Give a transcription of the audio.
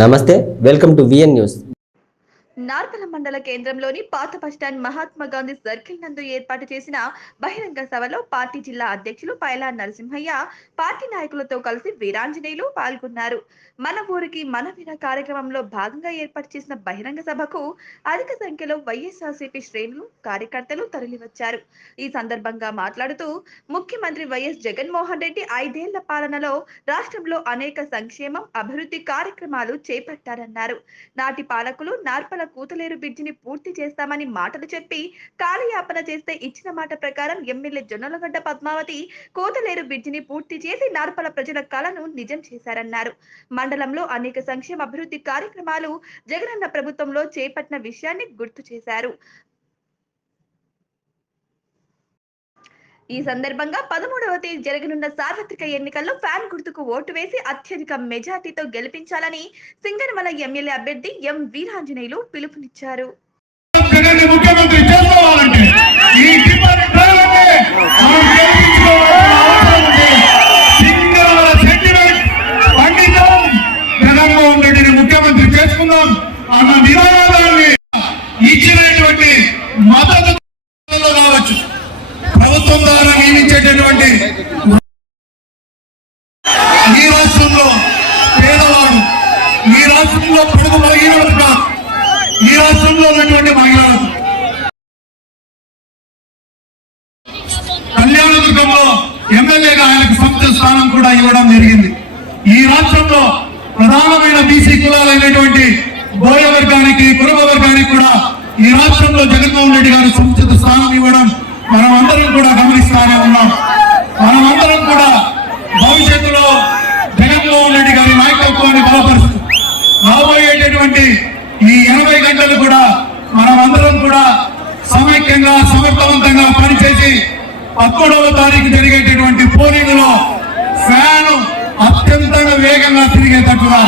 నమస్తే welcome to VN news. నార్కల మండల కేంద్రంలోని పాత బస్టాండ్ మహాత్మా గాంధీ సర్కిల్ నందు ఏర్పాటు చేసిన బహిరంగ సభలో పార్టీ జిల్లా అధ్యక్షులు పైలా నరసింహయ్య పార్టీ నాయకులతో కలిసి వీరాంజనేయులు పాల్గొన్నారు. మన ఊరికి మన వీర కార్యక్రమంలో భాగంగా ఏర్పాటు చేసిన బహిరంగ సభకు అధిక సంఖ్యలో వైఎస్ఆర్సీపీ శ్రేణులు కార్యకర్తలు తరలివచ్చారు. ఈ సందర్భంగా మాట్లాడుతూ ముఖ్యమంత్రి వైఎస్ జగన్మోహన్ రెడ్డి ఐదేళ్ళ పాలనలో రాష్ట్రంలో అనేక సంక్షేమం అభివృద్ధి కార్యక్రమాలు చేపట్టారన్నారు. నాటి పాలకులు నార్పల కూతలేరు బ్రిడ్జిని పూర్తి చేస్తామని మాటలు చెప్పి కాలయాపన చేస్తే ఇచ్చిన మాట ప్రకారం ఎమ్మెల్యే జొన్నలగడ్డ పద్మావతి కూతలేరు బ్రిడ్జిని పూర్తి చేసి నార్పల ప్రజల కళను నిజం చేశారన్నారు. మండలంలో అనేక సంక్షేమ అభివృద్ధి కార్యక్రమాలు జగనన్న ప్రభుత్వంలో చేపట్టిన విషయాన్ని గుర్తు చేశారు. ఈ సందర్భంగా పదమూడవ తేదీ జరగనున్న సార్వత్రిక ఎన్నికల్లో ఫ్యాన్ గుర్తుకు ఓటు వేసి అత్యధిక మెజార్టీతో గెలిపించాలని సింగనమల ఎమ్మెల్యే అభ్యర్థి ఎం వీరాంజనేయులు పిలుపునిచ్చారు. ముఖ్యమంత్రి చేసుకుందాం. అన్న నిరాళ రాష్ట్రంలో పడుగు బలహీన ఈ రాష్ట్రంలో ఉన్నటువంటి మహిళలు. కళ్యాణదుర్గంలో ఎమ్మెల్యేగా ఆయనకు సొంత స్థానం కూడా ఇవ్వడం జరిగింది. ఈ రాష్ట్రంలో ప్రధానమైన బీసీ కులాలైనటువంటి బోయ వర్గానికి కురుబ వర్గానికి కూడా ఈ రాష్ట్రంలో జగన్మోహన్ రెడ్డి గారు సముచిత స్థానం ఇవ్వడం మనం అందరం కూడా గమనిస్తానే ఉన్నాం మనం అందరం కూడా భవిష్యత్తులో జగన్మోహన్ రెడ్డి గారి నాయకత్వాన్ని బలపరుస్తూ రాబోయేటటువంటి ఈ ఎనభై కూడా మనమందరం కూడా సమైక్యంగా సమర్థవంతంగా పనిచేసి పదమూడవ తారీఖు జరిగేటటువంటి పోలింగ్లో ఫ్యాన్ అత్యంత వేగంగా తిరిగేటట్టుగా